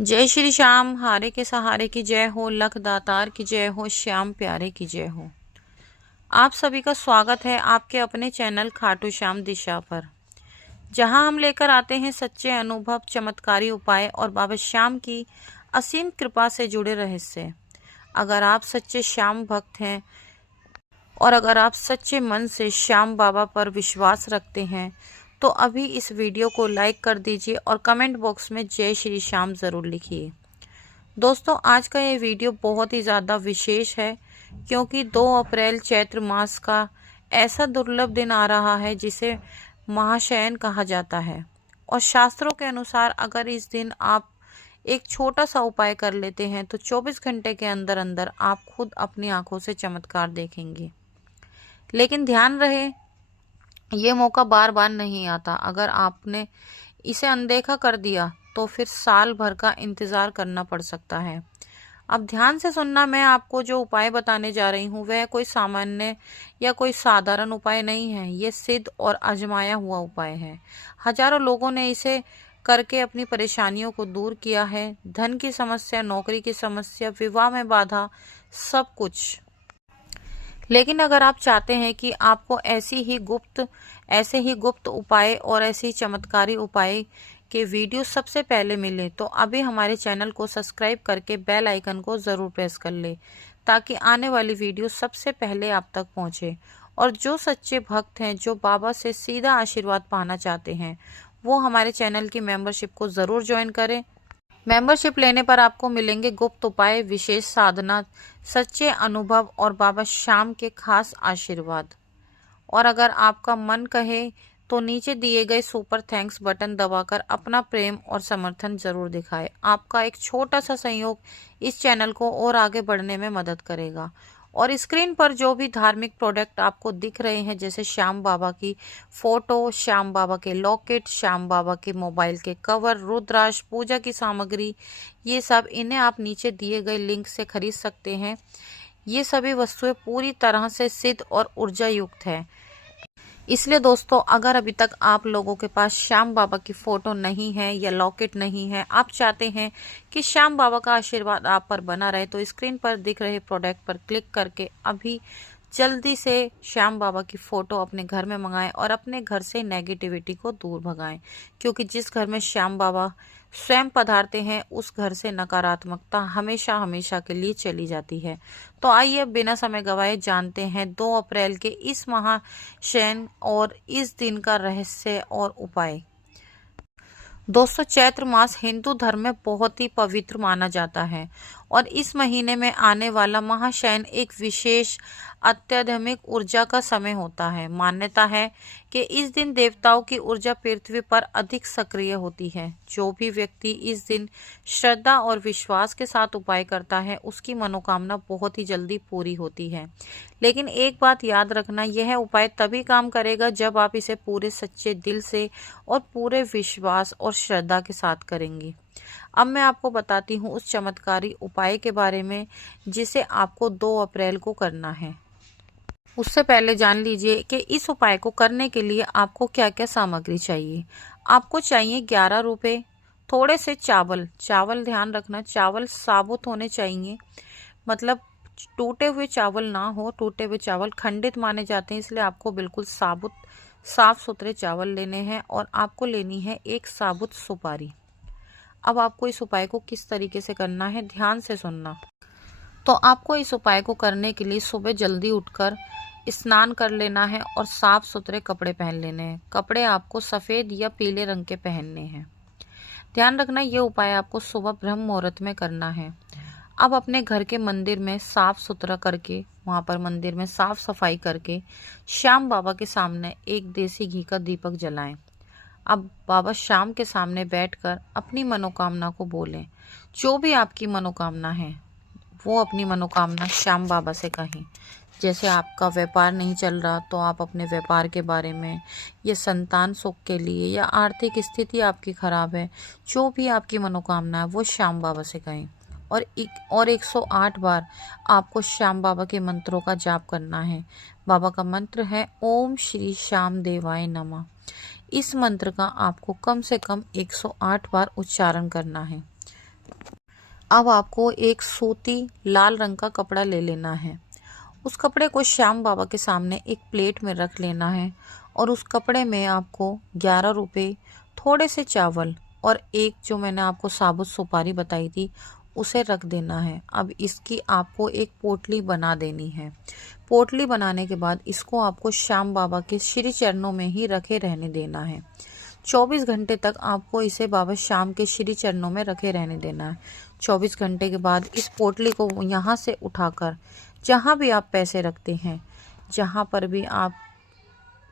जय श्री श्याम, हारे के सहारे की जय हो, लख दातार की जय हो, श्याम प्यारे की जय हो। आप सभी का स्वागत है आपके अपने चैनल खाटू श्याम दिशा पर, जहां हम लेकर आते हैं सच्चे अनुभव, चमत्कारी उपाय और बाबा श्याम की असीम कृपा से जुड़े रहस्य। अगर आप सच्चे श्याम भक्त हैं और अगर आप सच्चे मन से श्याम बाबा पर विश्वास रखते हैं तो अभी इस वीडियो को लाइक कर दीजिए और कमेंट बॉक्स में जय श्री श्याम ज़रूर लिखिए। दोस्तों, आज का ये वीडियो बहुत ही ज़्यादा विशेष है क्योंकि 2 अप्रैल चैत्र मास का ऐसा दुर्लभ दिन आ रहा है जिसे महाशयन कहा जाता है। और शास्त्रों के अनुसार अगर इस दिन आप एक छोटा सा उपाय कर लेते हैं तो 24 घंटे के अंदर अंदर आप खुद अपनी आंखों से चमत्कार देखेंगे। लेकिन ध्यान रहे, ये मौका बार बार नहीं आता। अगर आपने इसे अनदेखा कर दिया तो फिर साल भर का इंतजार करना पड़ सकता है। अब ध्यान से सुनना, मैं आपको जो उपाय बताने जा रही हूँ वह कोई सामान्य या कोई साधारण उपाय नहीं है। ये सिद्ध और आजमाया हुआ उपाय है। हजारों लोगों ने इसे करके अपनी परेशानियों को दूर किया है। धन की समस्या, नौकरी की समस्या, विवाह में बाधा, सब कुछ। लेकिन अगर आप चाहते हैं कि आपको ऐसे ही गुप्त उपाय और ऐसे ही चमत्कारी उपाय के वीडियो सबसे पहले मिले तो अभी हमारे चैनल को सब्सक्राइब करके बेल आइकन को ज़रूर प्रेस कर ले, ताकि आने वाली वीडियो सबसे पहले आप तक पहुंचे। और जो सच्चे भक्त हैं, जो बाबा से सीधा आशीर्वाद पाना चाहते हैं, वो हमारे चैनल की मेंबरशिप को ज़रूर ज्वाइन करें। मेंबरशिप लेने पर आपको मिलेंगे गुप्त उपाय, विशेष साधना, सच्चे अनुभव और बाबा श्याम के खास आशीर्वाद। और अगर आपका मन कहे तो नीचे दिए गए सुपर थैंक्स बटन दबाकर अपना प्रेम और समर्थन जरूर दिखाएं। आपका एक छोटा सा सहयोग इस चैनल को और आगे बढ़ने में मदद करेगा। और स्क्रीन पर जो भी धार्मिक प्रोडक्ट आपको दिख रहे हैं, जैसे श्याम बाबा की फोटो, श्याम बाबा के लॉकेट, श्याम बाबा के मोबाइल के कवर, रुद्राक्ष, पूजा की सामग्री, ये सब इन्हें आप नीचे दिए गए लिंक से खरीद सकते हैं। ये सभी वस्तुएं पूरी तरह से सिद्ध और ऊर्जा युक्त है। इसलिए दोस्तों, अगर अभी तक आप लोगों के पास श्याम बाबा की फोटो नहीं है या लॉकेट नहीं है, आप चाहते हैं कि श्याम बाबा का आशीर्वाद आप पर बना रहे, तो स्क्रीन पर दिख रहे प्रोडक्ट पर क्लिक करके अभी जल्दी से श्याम बाबा की फोटो अपने घर में मंगाएं और अपने घर से नेगेटिविटी को दूर भगाएं। क्योंकि जिस घर में श्याम बाबा स्वयं पधारते हैं उस घर से नकारात्मकता हमेशा हमेशा के लिए चली जाती है। तो आइए अब बिना समय गवाए जानते हैं 2 अप्रैल के इस महाशयन और इस दिन का रहस्य और उपाय। दोस्तों, चैत्र मास हिंदू धर्म में बहुत ही पवित्र माना जाता है और इस महीने में आने वाला महाशयन एक विशेष अत्याधुनिक ऊर्जा का समय होता है। मान्यता है कि इस दिन देवताओं की ऊर्जा पृथ्वी पर अधिक सक्रिय होती है। जो भी व्यक्ति इस दिन श्रद्धा और विश्वास के साथ उपाय करता है उसकी मनोकामना बहुत ही जल्दी पूरी होती है। लेकिन एक बात याद रखना, यह उपाय तभी काम करेगा जब आप इसे पूरे सच्चे दिल से और पूरे विश्वास और श्रद्धा के साथ करेंगे। अब मैं आपको बताती हूँ उस चमत्कारी उपाय के बारे में जिसे आपको 2 अप्रैल को करना है। उससे पहले जान लीजिए कि इस उपाय को करने के लिए आपको क्या क्या सामग्री चाहिए। आपको चाहिए 11 रुपए, थोड़े से चावल। ध्यान रखना, चावल साबुत होने चाहिए, मतलब टूटे हुए चावल ना हो। टूटे हुए चावल खंडित माने जाते हैं, इसलिए आपको बिल्कुल साबुत साफ सुथरे चावल लेने हैं। और आपको लेनी है एक साबुत सुपारी। अब आपको इस उपाय को किस तरीके से करना है, ध्यान से सुनना। तो आपको इस उपाय को करने के लिए सुबह जल्दी उठकर स्नान कर लेना है और साफ सुथरे कपड़े पहन लेने हैं। कपड़े आपको सफ़ेद या पीले रंग के पहनने हैं। ध्यान रखना, ये उपाय आपको सुबह ब्रह्म मुहूर्त में करना है। अब अपने घर के मंदिर में साफ सुथरा करके, वहाँ पर मंदिर में साफ सफाई करके श्याम बाबा के सामने एक देसी घी का दीपक जलाएं। अब बाबा श्याम के सामने बैठकर अपनी मनोकामना को बोलें। जो भी आपकी मनोकामना है वो अपनी मनोकामना श्याम बाबा से कहें। जैसे आपका व्यापार नहीं चल रहा तो आप अपने व्यापार के बारे में, या संतान सुख के लिए, या आर्थिक स्थिति आपकी खराब है, जो भी आपकी मनोकामना है वो श्याम बाबा से कहें। और 108 बार आपको श्याम बाबा के मंत्रों का जाप करना है। बाबा का मंत्र है ओम श्री श्याम देवाय नमः। इस मंत्र का आपको कम से कम 108 बार उच्चारण करना है। अब आपको एक सूती लाल रंग का कपड़ा ले लेना है। उस कपड़े को श्याम बाबा के सामने एक प्लेट में रख लेना है और उस कपड़े में आपको 11 रुपये, थोड़े से चावल और एक जो मैंने आपको साबुत सुपारी बताई थी उसे रख देना है। अब इसकी आपको एक पोटली बना देनी है। पोटली बनाने के बाद इसको आपको श्याम बाबा के श्री चरणों में ही रखे रहने देना है। 24 घंटे तक आपको इसे बाबा श्याम के श्री चरणों में रखे रहने देना है। 24 घंटे के बाद इस पोटली को यहाँ से उठाकर जहाँ भी आप पैसे रखते हैं, जहाँ पर भी आप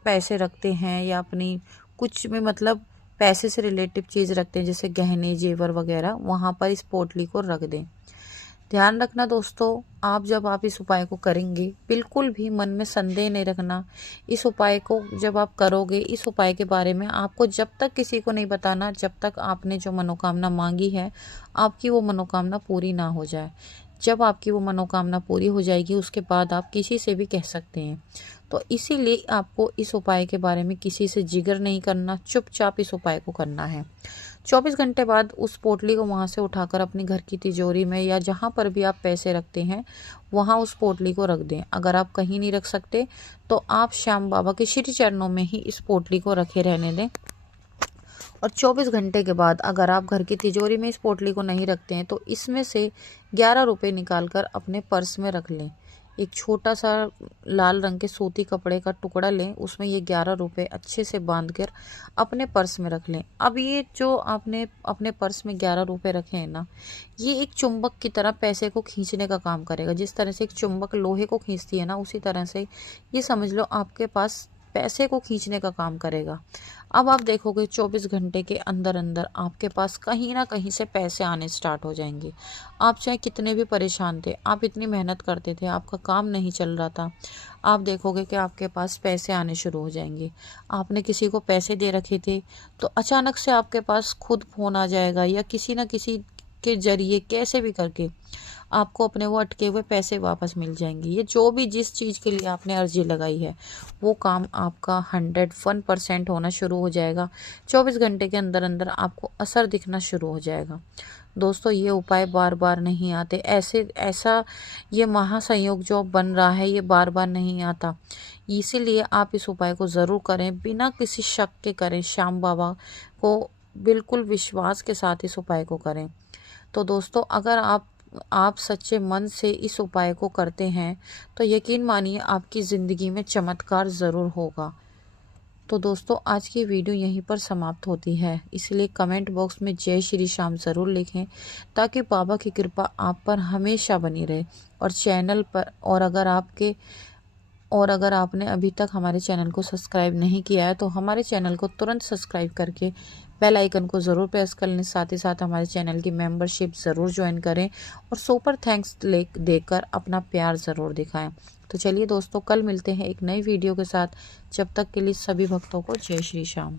पैसे रखते हैं या अपनी कुछ भी मतलब पैसे से रिलेटिव चीज़ रखते हैं जैसे गहने जेवर वगैरह, वहाँ पर इस पोटली को रख दें। ध्यान रखना दोस्तों, जब आप इस उपाय को करेंगे बिल्कुल भी मन में संदेह नहीं रखना। इस उपाय को जब आप करोगे, इस उपाय के बारे में आपको जब तक किसी को नहीं बताना जब तक आपने जो मनोकामना मांगी है आपकी वो मनोकामना पूरी ना हो जाए। जब आपकी वो मनोकामना पूरी हो जाएगी उसके बाद आप किसी से भी कह सकते हैं। तो इसीलिए आपको इस उपाय के बारे में किसी से जिक्र नहीं करना, चुपचाप इस उपाय को करना है। 24 घंटे बाद उस पोटली को वहाँ से उठाकर अपनी घर की तिजोरी में या जहाँ पर भी आप पैसे रखते हैं वहाँ उस पोटली को रख दें। अगर आप कहीं नहीं रख सकते तो आप श्याम बाबा के श्री चरणों में ही इस पोटली को रखे रहने दें। और 24 घंटे के बाद अगर आप घर की तिजोरी में इस पोटली को नहीं रखते हैं तो इसमें से 11 रुपये निकाल कर अपने पर्स में रख लें। एक छोटा सा लाल रंग के सूती कपड़े का टुकड़ा लें, उसमें ये 11 रुपये अच्छे से बांध कर अपने पर्स में रख लें। अब ये जो आपने अपने पर्स में 11 रुपये रखे हैं ना, ये एक चुंबक की तरह पैसे को खींचने का काम करेगा। जिस तरह से एक चुंबक लोहे को खींचती है ना, उसी तरह से ये समझ लो आपके पास पैसे को खींचने का काम करेगा। अब आप देखोगे 24 घंटे के अंदर अंदर आपके पास कहीं ना कहीं से पैसे आने स्टार्ट हो जाएंगे। आप चाहे कितने भी परेशान थे, आप इतनी मेहनत करते थे, आपका काम नहीं चल रहा था, आप देखोगे कि आपके पास पैसे आने शुरू हो जाएंगे। आपने किसी को पैसे दे रखे थे तो अचानक से आपके पास खुद फ़ोन आ जाएगा या किसी न किसी के जरिए कैसे भी करके आपको अपने वो अटके हुए पैसे वापस मिल जाएंगे। ये जो भी जिस चीज़ के लिए आपने अर्जी लगाई है वो काम आपका 101% होना शुरू हो जाएगा। 24 घंटे के अंदर अंदर आपको असर दिखना शुरू हो जाएगा। दोस्तों, ये उपाय बार बार नहीं आते, ऐसा ये महासंयोग जो बन रहा है ये बार बार नहीं आता। इसीलिए आप इस उपाय को ज़रूर करें, बिना किसी शक के करें। श्याम बाबा को बिल्कुल विश्वास के साथ इस उपाय को करें। तो दोस्तों, अगर आप सच्चे मन से इस उपाय को करते हैं तो यकीन मानिए आपकी ज़िंदगी में चमत्कार ज़रूर होगा। तो दोस्तों, आज की वीडियो यहीं पर समाप्त होती है। इसलिए कमेंट बॉक्स में जय श्री श्याम ज़रूर लिखें ताकि बाबा की कृपा आप पर हमेशा बनी रहे। और चैनल पर और अगर आपने अभी तक हमारे चैनल को सब्सक्राइब नहीं किया है तो हमारे चैनल को तुरंत सब्सक्राइब करके बेल आइकन को ज़रूर प्रेस कर लें। साथ ही साथ हमारे चैनल की मेंबरशिप ज़रूर ज्वाइन करें और सुपर थैंक्स देकर अपना प्यार ज़रूर दिखाएं। तो चलिए दोस्तों, कल मिलते हैं एक नई वीडियो के साथ। जब तक के लिए सभी भक्तों को जय श्री श्याम।